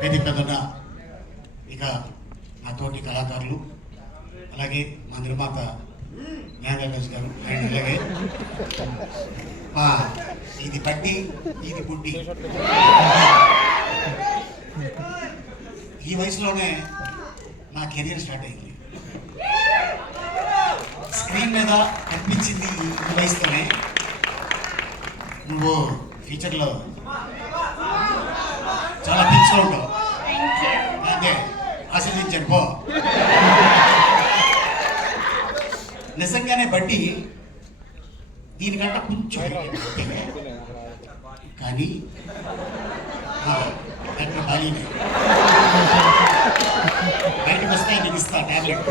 వేదిక మీద ఉన్న ఇక నా తోటి కళాకారులు, అలాగే మా నిర్మాత జ్ఞానరాజ్ గారు, అలాగే మా ఇది బడ్డి ఇది బుడ్డి. ఈ వయసులోనే నా కెరీర్ స్టార్ట్ అయింది. స్క్రీన్ మీద కనిపించింది ఈ వయసులోనే. నువ్వు ఫ్యూచర్లో చాలా పిచ్గా ఉంటావు, అదే ఆశీర్వదించాను పో. నిజంగానే బడ్డి దీనికంటే కొంచెం కానీ బాలీనే బయటకు వస్తే నీకు ఇస్తా టాబ్లెట్.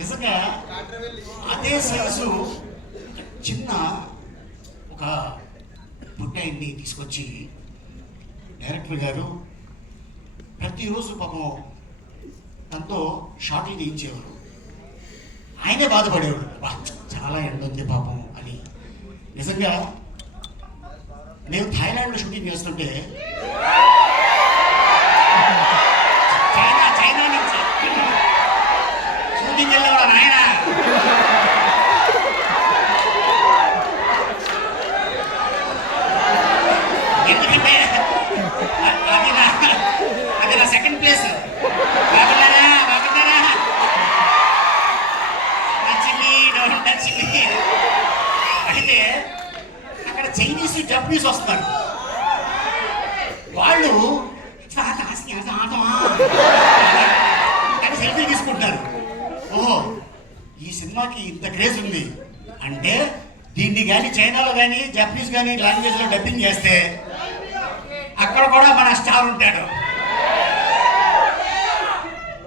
నిజంగా అదే సైజు చిన్న ఒక పుట్టాయిని తీసుకొచ్చి డైరెక్టర్ గారు ప్రతిరోజు పాపం తనతో షార్ట్లు చేయించేవారు. ఆయనే బాధపడేవాడు, చాలా ఎండ ఉంది పాపం అని. నిజంగా మేము థాయిలాండ్లో షూటింగ్ చేస్తుంటే చైనా నుంచి షూటింగ్ వెళ్ళేవాడు ఆయన. ఎందుకంటే అది నా సెకండ్ ప్లేస్. అయితే అక్కడ చైనీస్ జపనీస్ వస్తారు, వాళ్ళు సెల్ఫీ తీసుకుంటారు. ఓహో, ఈ సినిమాకి ఇంత క్రేజ్ ఉంది అంటే దీన్ని కానీ చైనాలో కానీ జపనీస్ కానీ లాంగ్వేజ్లో డబ్బింగ్ చేస్తే అక్కడ కూడా మన స్టార్ ఉంటాడు.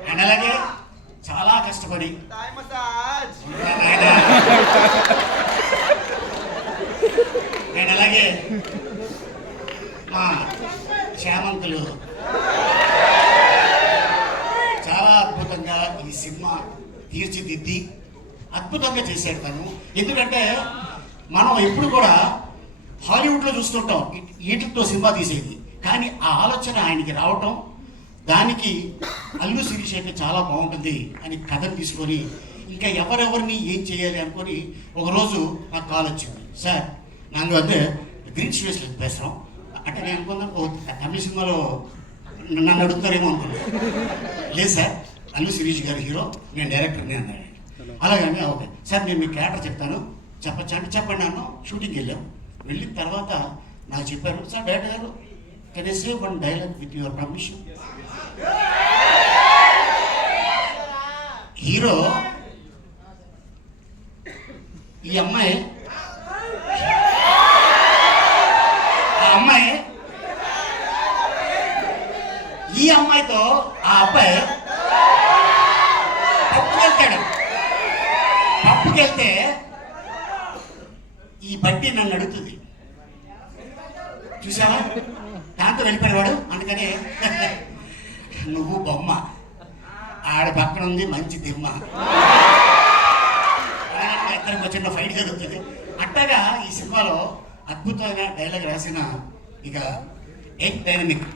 అండ్ అలాగే చాలా కష్టపడి నేను అలాగే మా శ్యామంతులు చాలా అద్భుతంగా ఈ సినిమా తీర్చిదిద్ది అద్భుతంగా చేశాడు తను. ఎందుకంటే మనం ఎప్పుడు కూడా హాలీవుడ్లో చూస్తుంటాం వీటితో సినిమా తీసేది, కానీ ఆ ఆలోచన ఆయనకి రావటం, దానికి అల్లు శిరీష్ అయితే చాలా బాగుంటుంది అని కథను తీసుకొని ఇంకా ఎవరెవరిని ఏం చేయాలి అనుకొని ఒకరోజు నాకు కాల్ వచ్చింది. సార్ నాంగు అంటే గ్రీన్ స్పేస్లో పేసరం అంటే నేను అనుకున్నాను తమిళ సినిమాలో నన్ను అడుగుతారేమో అనుకున్నాను. లేదు సార్, అల్లు శిరీష్ గారు హీరో, నేను డైరెక్టర్ని అన్నాడు. అలాగని ఓకే సార్ నేను మీ క్యారెక్టర్ చెప్తాను చెప్పచ్చా అంటే చెప్పండి అన్నాను. షూటింగ్కి వెళ్ళాం. వెళ్ళిన తర్వాత నాకు చెప్పారు, సార్ డైరెక్టర్ గారు can I say one dialogue with your permission. Hero ఈ అమ్మాయి ఈ అమ్మాయితో ఆ అబ్బాయి పప్పుకెళ్తాడు. పప్పుకెళ్తే ఈ బట్టి నన్ను అడుగుతుంది, చూసావా దాంతో వెళ్ళిపోయేవాడు. అందుకనే నువ్వు బొమ్మ, ఆడ పక్కన ఉంది మంచి దిమ్మ, ఇద్దరికి వచ్చిన ఫైట్ జరుగుతుంది. అట్టగా ఈ సినిమాలో అద్భుతమైన డైలాగ్ రాసిన ఇక ఎగ్ డైనమిక్